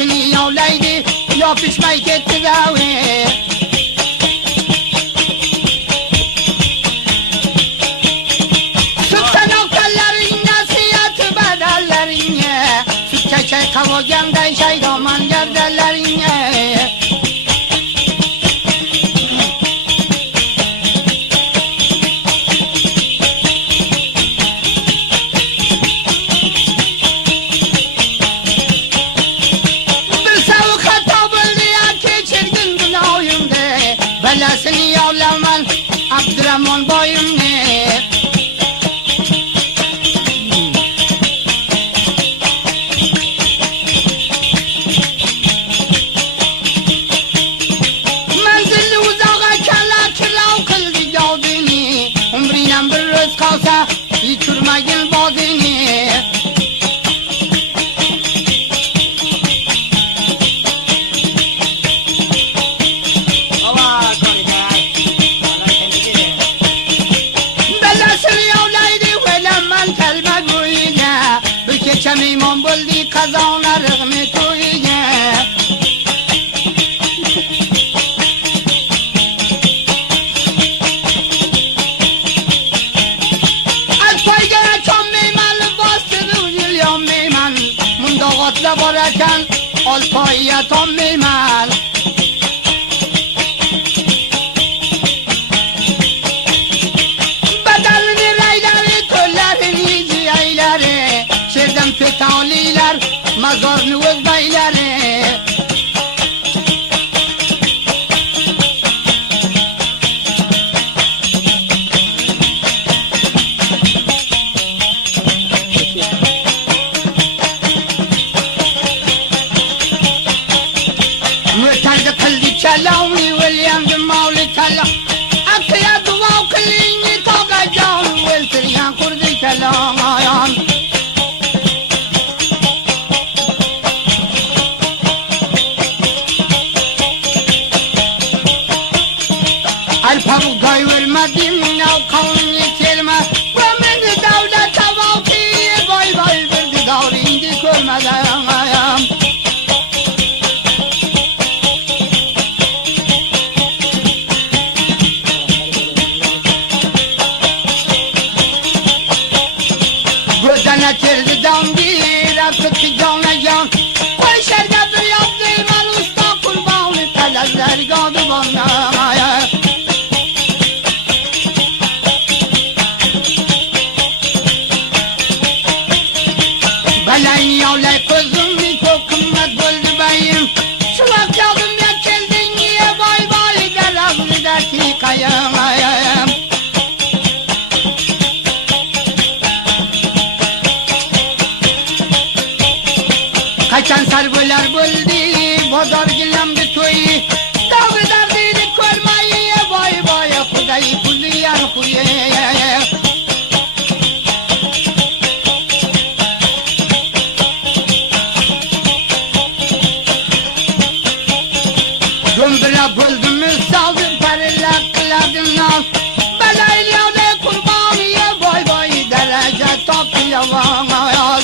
Bellasini yovlaydi yopishmay ketdi davi. Sutdan oqqanlaring nasihati badallaringga, sutga chayqab olganday shaydoman gavdallaringga. Bellasini yovlaman Abdurahmon boyimni. Manzilni uzoq ekanlar kirov qildi yodini. Umringdan bir ro'z qolsa yichurmagin bodini. Kecha mehmon bo'ldi qazonlarig'ni to'yiga. Alpoyga chonmayman, bostirib yilmayman. Mundoq otla bor ekan, Alpoyga tonmayman. Badalini raylari, qo'llarini jiyaylari. Sherdan petolilar, mazorni o'z baylari. Mutarga qildi kalomni, Williamni mavli kalom. Aqya duo qiling, to'g'ajon o'ltirgan qurdi kalom ayon. Alpavugay o'lmadim, nav qavmga kelma. Va meni davlat tavoqi, boy birdi davringni ko'rmadan ayam. Go'dana keldi dongir, afti jonajon. Qo'y sherga bir yoqdi, men usta qurboni talazlarga odibonam ayam. Balayni yovlay ko'zimni ko'qimmat bo'ldi bayim. Shu vaqt yog'imga kelding, boy darag'li daqiqayam ayam. Qachon sar bo'lar bo'ldi bozor gilamdi to'yi. Dog'i dardini ko'rmay, boy xuday kuliyan xuye. Do'mbira bo'ldimmi savdim parillab qiladim nom. Balayli yovda qurboniga boy daraja topdi yomon ayol.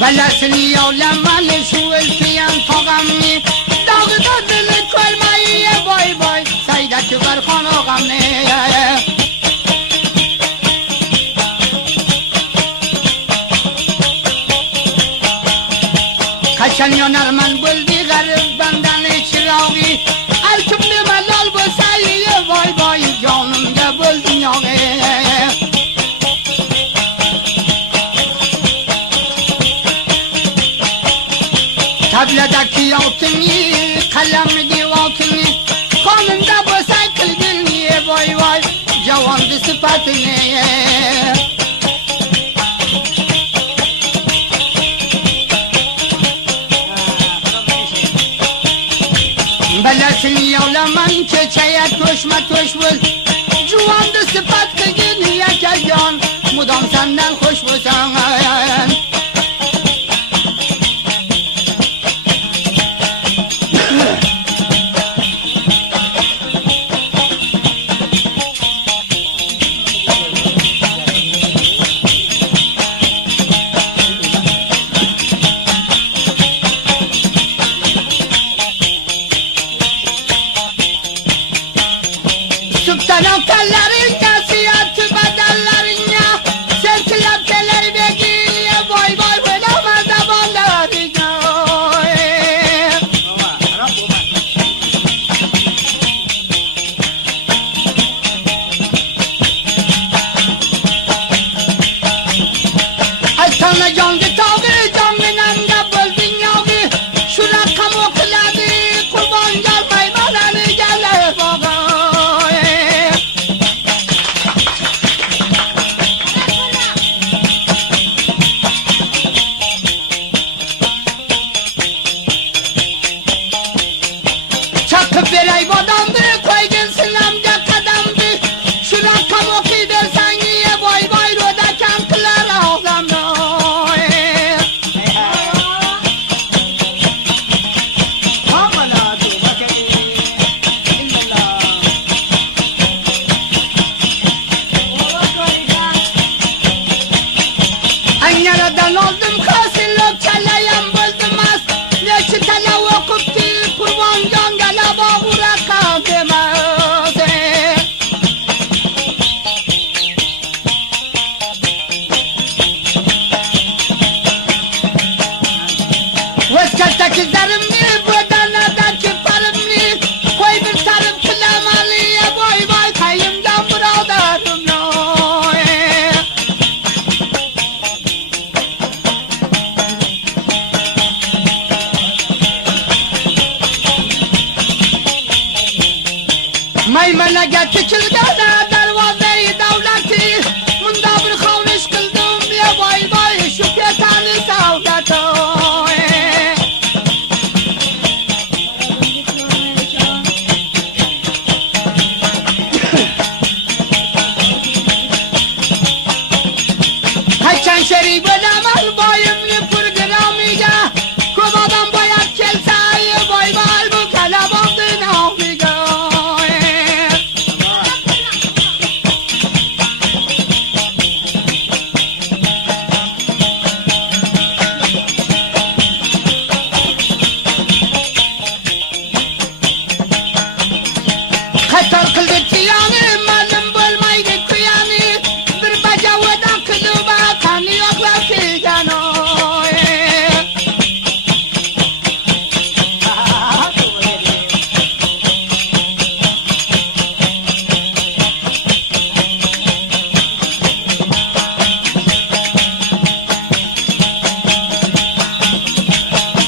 Bellasini yovlaman shu o'ltiyan tog'amni. Dog'ida dili ko'rmay, boy Saidati Barxon og'amni. Qachon yonarman bo'ldi g'arib bandani chirog'i. Alkimni malol bo'lsa, voy jonimga bo'ldi yog'i. Tabladagi oltinni, qalamdagi oltinni, qonimda bo'lsa qilgin, voy javonning sifatini. Bellasini yovlaman kechaya to'shma bo'l. Juvonni sifat qilgin yakajon, mudom sendan xush bo'lsam. okladı, kurban gelmey bana gele baba. Çakıp verey badamdı, koygun sinamca kadamdı. Şu rakam okuy dersen niye boy boy roda kantılar ağlamda. Anyaradan oldum kasilok çalayan buldum az. Ne çıtala okuptu kurban can gala bağura kaldımaz. Veskaltaki zarımni bu danadan çıparımni. Koy bir sarım kılamalıya boy boy kayımdan buradarım no. Maymana getirgana darvazayı davlati. Munda bir kavniş kıldım ya boy boy şu ketanı savdatı. Kaçan şerif ölemez boyumlu pırgıramıya. Kubadan boyat kelsayı boy boy bu kalabandın ağlıga. Katar kıldı tiyanı, malum bulmaydı kuyanı. Bir baca vada kılıba, kanı yoklar tiyanı.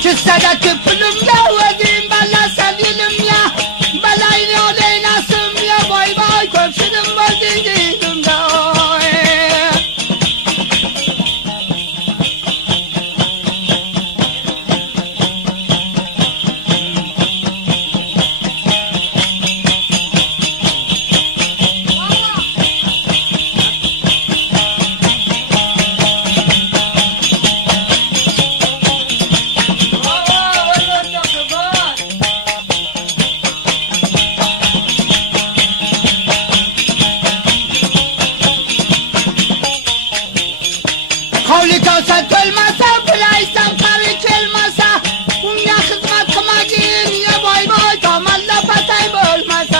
Çıksa tüpülüm ya, ödeyim bala sevilim ya. Balayını oynasın ya, boy boy köpsünüm öldürdüm da. Kavli kalsa tölmasa, bıraysam karı kelmasa. Unya hizmet kımacın ya boy boy, tamalla patay bolmasa.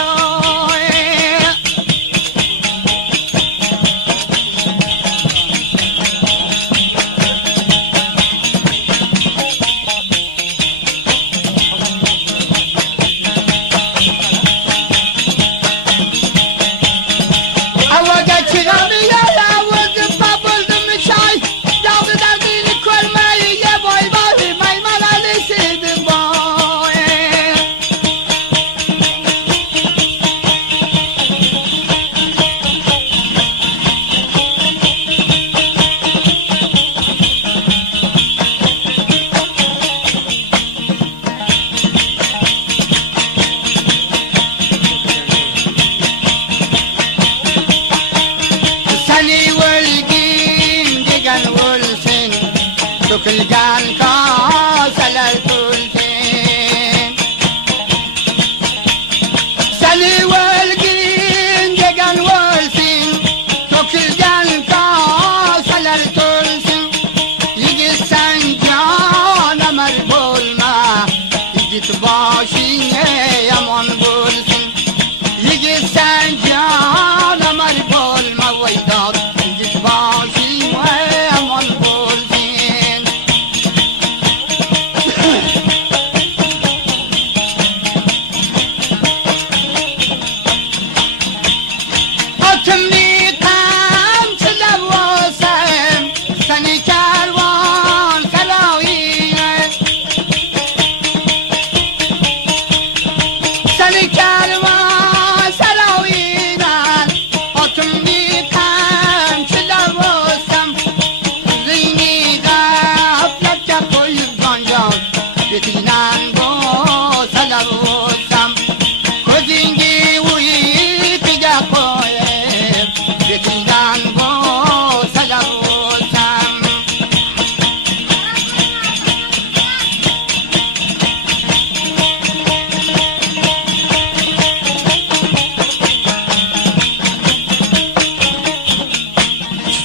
Ava geçiramıyor, avuzun babıldı mı çay. Daldı derdini körmeyi ye boy boy, maymanalı sevdim boy. Seni ölgin digen ölsün, dökülgen kaseler tülsün. Seni ölgin digen ölsün, dökülgen kaseler tülsün. Yigit sen cana merg olma, yigit başine yaman bulsun. Yigit sen cana merg olma, vaydat yigit başine yaman bulsun. Atımni kamçılav olsam, seni kervan sarayına.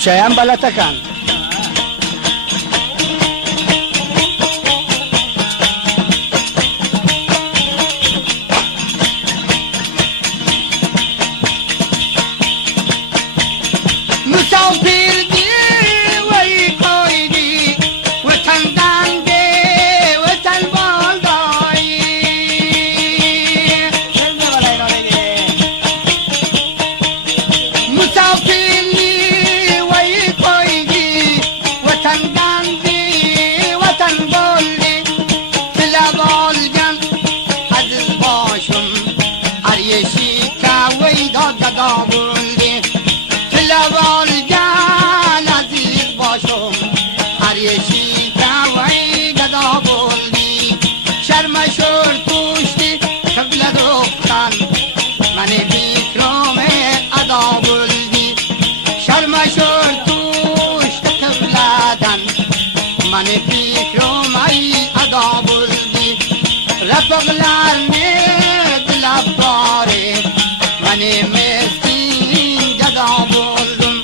چایم بلته کن مسافر دی وی قایدی وطن دنده وطن بالدایی مسافر دی وی قایدی وطن دنده وطن بالدی تلوالگن عزیز باشم عریشی که وی داد دابولدی تلوالگن عزیز باشم عریشی که وی گدا بولدی شرمشور توشتی قبل دختن من بیکرام ادا بولدی شرمشور توشت قبلدن من بیکرام ادا بولدی رفقلرنی دلباره من مسکین گدا بولدم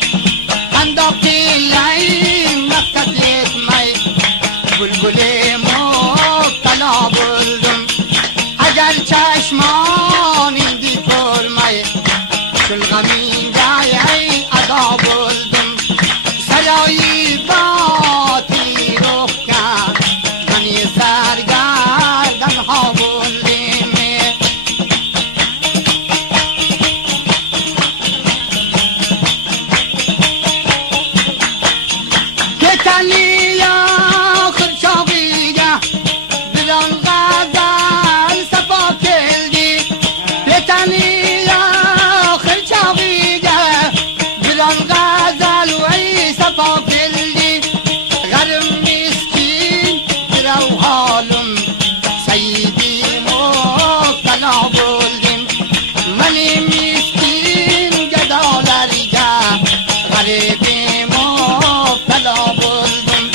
انداقی لعیم مقصدت می بلبل مبتلا بولدم اگر چشمان ایندی پر می شلغمین جای ادا بولدم سرایی باتی رخ کرد منی سرگردن ها بولدیم تنی آخر شاقیگه بران غزل صفا کردی تنی آخر شاقیگه بران غزل وی صفا کردی غرم مسکین برو حالم سیدی مبتلا بولدیم منی مسکین گدالرگه غریبی مبتلا بولدم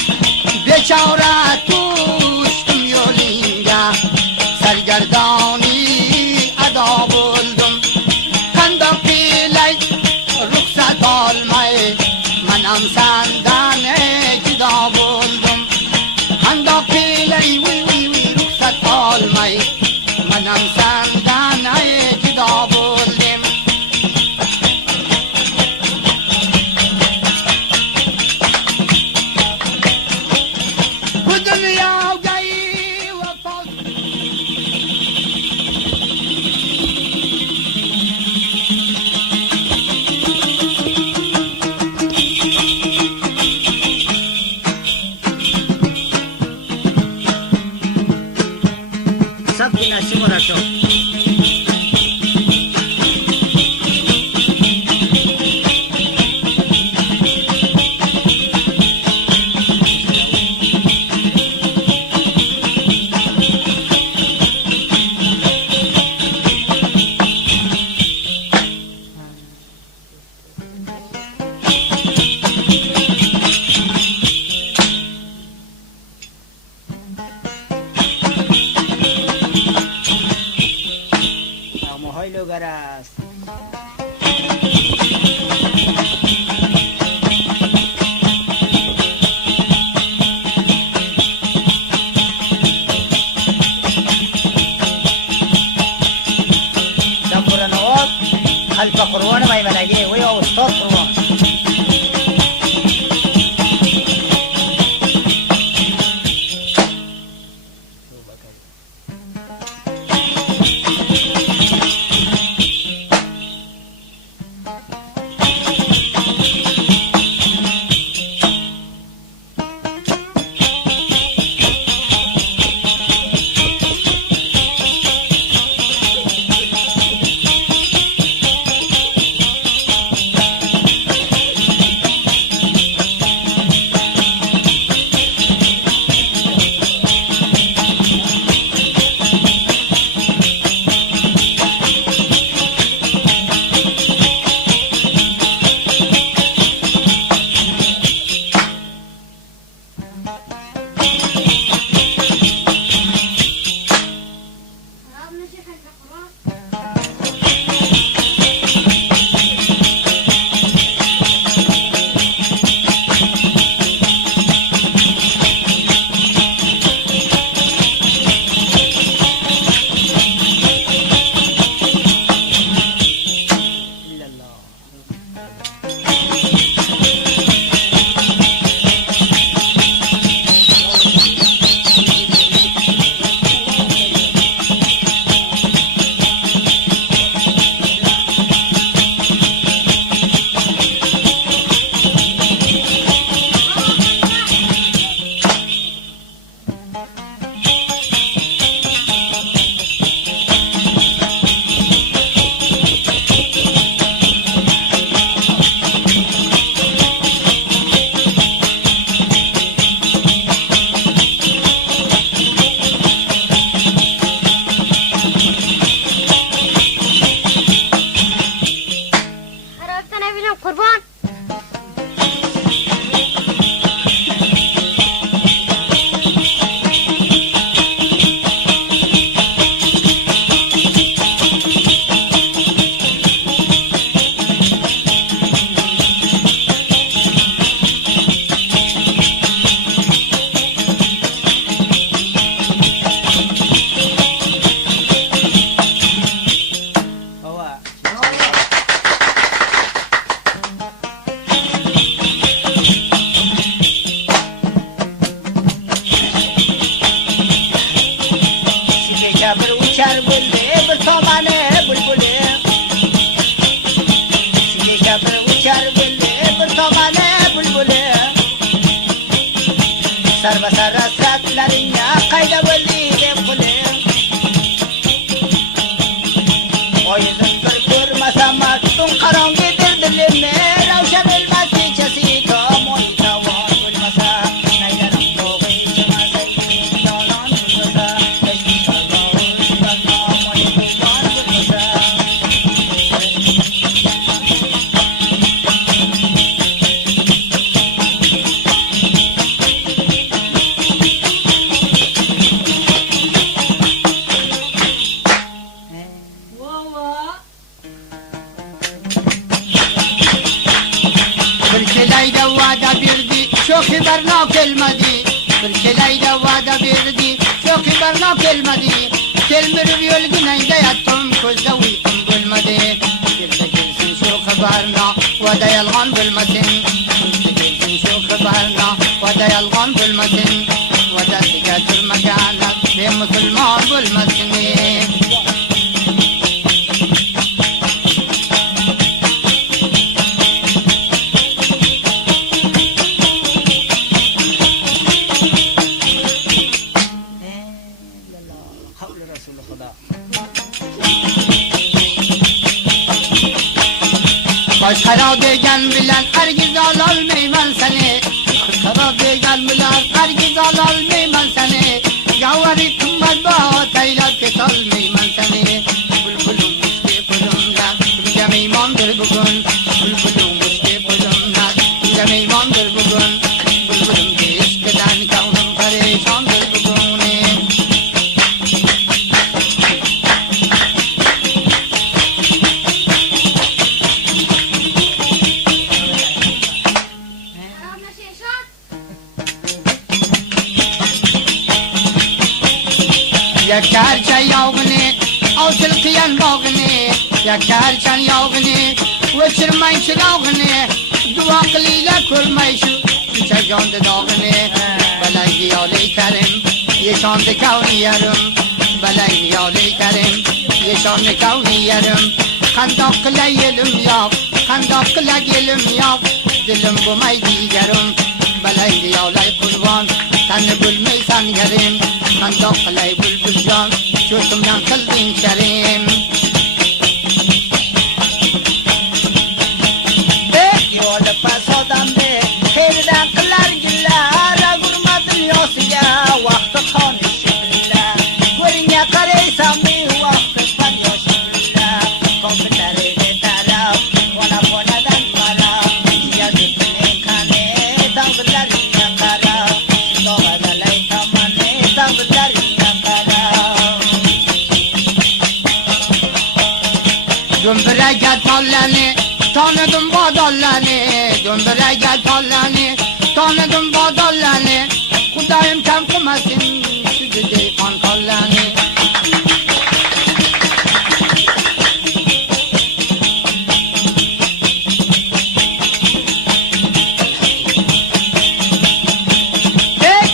بیچاره توشتم یولینگه سرگردانی ادا بولدم کندا پیلی رخصت آلمای منم سندن جدا بولدم کندا پیلی وی وی وی رخصت آلمای منم سندن جدا بولدم دنیا گئی وفا سب کی نصیب راشو ماهای لوگر است دنبور نواد خلف قروان میمنگی وی استاد قروان bir kelayda va'da berdi shu qibarga kelmadi kelmirib yo'lginangda yatdim ko'zda uyqum bo'lmadi kelsa kelsin shu xibarga va'da yolg'on bo'lmasin kelsa kelsin shu xibarga va'da yolg'on bo'lmasin va'dasiga turmagan musulmon bo'lmasin Başkara degan bilan hargiz ololmayman seni Başkara degan bilan hargiz ololmayman seni Yavri qimmatbaho taylab ketolmayman seni Bulbulim mushti pulimda Kimga mehmondir bugun Bulbulim mushti pulimda Kimga mehmondir bugun Bulbulim ishqidan kavnim parishondir bugun Yakarcha yog'ini ochilqiyan bog'ini yakarchan yog'ini o'chirmang chirog'ini duo qilinglar ko'rmay shu juchajonda dog'ini balangi yoli karim yeshondi kavni yarim balangi yoli karim yeshondi kavni yarim qandoq qilay yelim yo'q qandoq qilay yelim yo'q dilim bo'lmaydi yarim balangi yolay qurbon tanni bo'lmaysan yarim qandoq qilay bulbuljon cho'timdan qilding sharim yo'li fasodamni xeridan qilar gillar agurma dunyosiga vaqti qonishinglar ko'ringga qaraysanmi vaqti fanyoshinglar komilariga taraf ona-onadan qarab yagitning qani taqdirlaringga qarab dog'alalay tomonni taqdirlaringga qarab do'mbiraga tollani tonidim bodollani do'mbiraga tollani tonidim bodollani xudoyim kam qilmasin sizdek qon qollani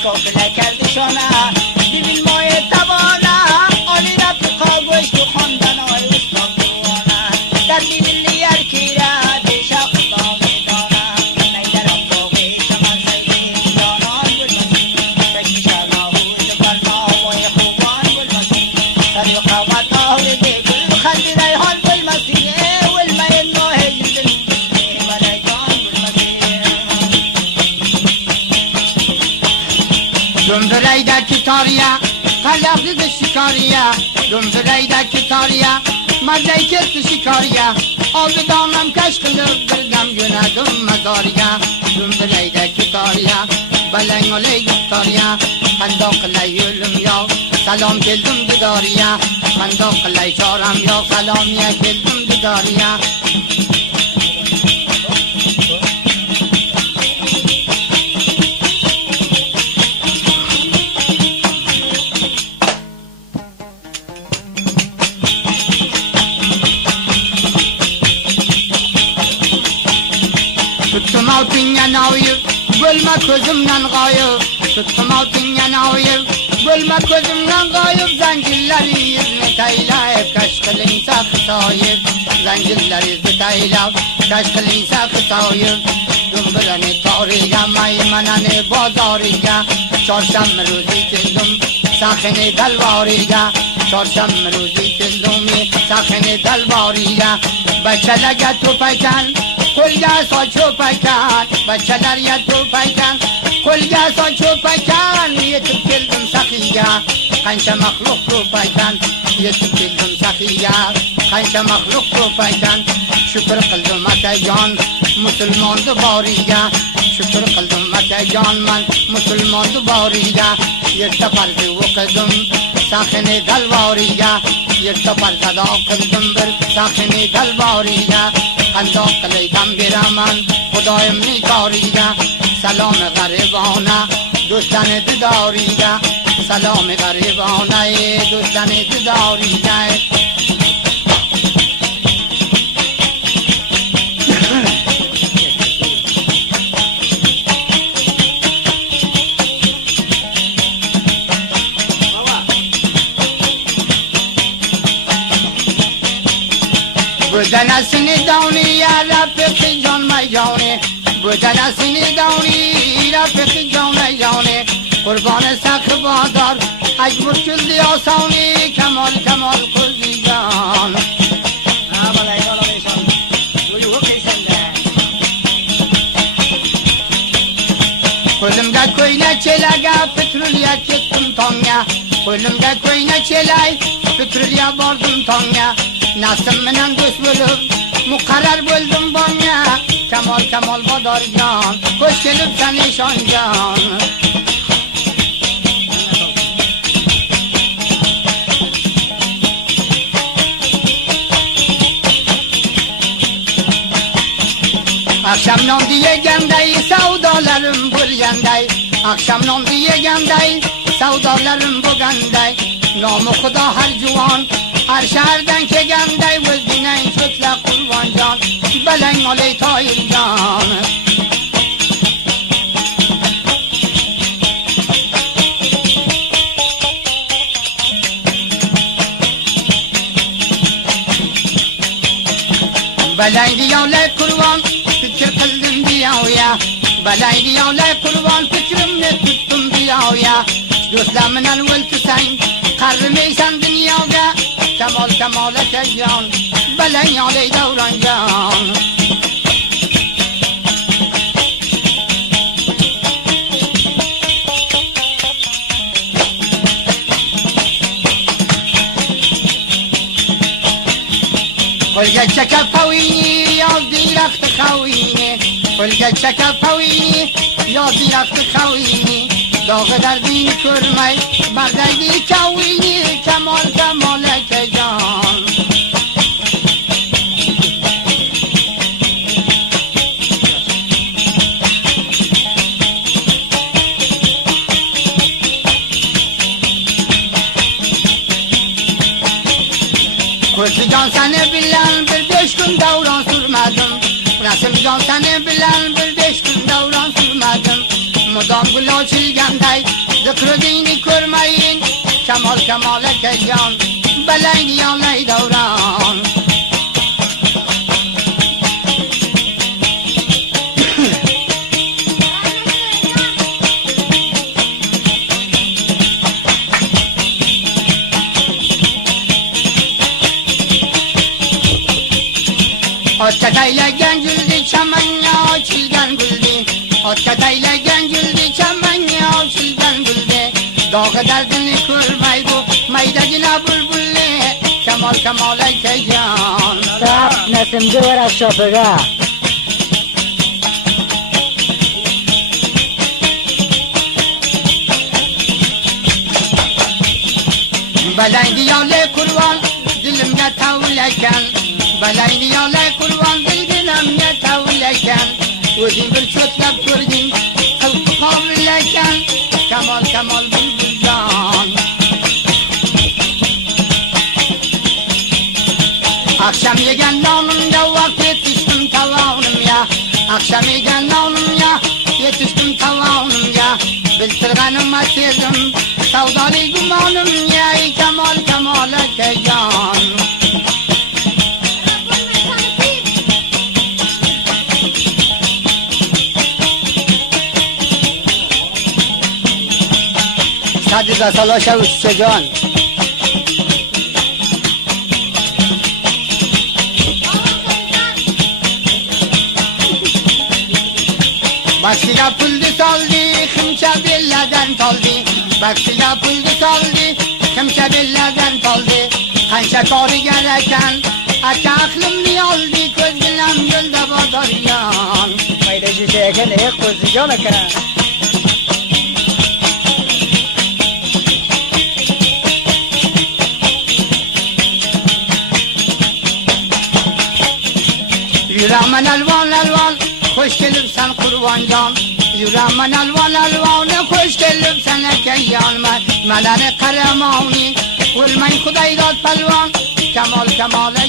ko'kla keldi shona dibin moye tabona olira puqa go'shtu xondan oy uston quvona dardi dilli yarkira desha xudo medona naydaram bo'g'i chaman saydi jonon bo'lmasin takishana hud barno moye quvon bo'lmasin tariqa vatog'idagi gul xandi rayhon bo'lmasin o'lmayin nohe yildin balayjon bo'lmasin do'mbiraydagi toriya qalaqdi shikoriya do'mbiraydagi toriya mazay ketdi shikoriya oldi donam kash qilib birdam jo'nadim mazoriga do'mbiraydagi toriya balang olaydi toriya qandoq qilay yo'lim yo'q salom keldim didoriya qandoq qilay choram yo'q salomga keldim didoriya tutdim oltinga noyib bo'lma ko'zimdan g'oyib tutdim oltinga noyib bo'lma ko'zimdan g'oyib zanjirlaringizni taylab kash qiling saxitoyib zanjirlaringizni taylab kash qiling saxitoyib do'mbirani toriga maymanani bozoriga chorshanba ro'zi keldim saxini dalvoriga chorshanba ro'zi keldim saxini dalvoriga bachalarga to'paykan qo'lga sol cho'paykan bachalarga to'paykan qo'lga sol cho'paykan yetib keldim saxiyga qancha maxluq to'paykan yetib keldim saxiyga qancha maxluq to'paykan shukr qildim akajon musulmonni boriga shukr qildim akajon man musulmonni boriga yerda farzi o'qidim saxini dalvoriga yerda farzado qildim bir saxini dalvoriga qandoq qilay dam beraman xudoyimning koriga salomi g'aribona دوستان داریده سلام غریبانه دوستان داریده بودن از دانی یا رفیق جان میانه بودن از دانی رفیق جان میانه قربان سخت بادار اجبر شدی آسانی کمال کمال خوزی جان کلم گه کوینه چلگه پترولیا کتم تانگه کلم گه کوینه چلای پترولیا باردم تانگه نسم منم دوست بلوب مقرر بلدم بانگه کمال کمال بادار جان خوش کلب تنشان جان akşam non diye gendey savdalarım bul gendey akşam non diye gendey savdalarım bu gendey namı Xudo har juvan har şehirden ke gendey o'zingdan cho'tla qurban jon balang olay toyir jon balang diyolay qurban fikr qildim diyoya balay diyolay qurban fikrimni tutdim diyoya do'stlar bilan o'ltisang qarimaysan dunyoga kamol kamol akajon balang olay davronjon قلقة شكا فويني يا زيرخت خويني قلقة شكا فويني يا زيرخت خويني داغ دردين كرمي بردردي كويني كمال كمالك جان Kursi can seni bilen bir 5 gün davran sürmedim Resim can seni bilen bir 5 gün davran sürmedim Mudam gül açılgendey zikr dini körmeyin Kemal kemal ekecan beleyni yanlay davran Otkataylagan guldi chamanya ochilgan guldi Otkataylagan guldi chamanya ochilgan guldi Dog'i dardini ko'rmay bu maydagina bulbulli Kamol kamol akajon Sap nasimga va rashopiga balang diyolay qurban dilimga tavlakan balang diyolay qurban dilimga tavlakan o'zing bir cho'tlab ko'rding qilqi qobilakan kamol kamol bulbuljon akşam yegan nonimga vaqt yetishdim tavonimga akşam yegan nonimga yetishdim tavonimga biltirganimma sezdim savdoli gumonimga kamol kamol akajon Sadece salaşa uçacan Baksiga pulni soldi ximcha belladan toldi Baksiga pulni soldi ximcha belladan toldi qancha korigan ekan aka aqlimni oldi ko'z bilan yo'lda bozoryon mayda jesha ekan qo'zijon aka yuraman alvon alvon خوش kelibsan qurbonjon yuraman alvon alvoni خوش kelibsan akayon manani qaramovni o'lmang xudoydod palvon kamol kamol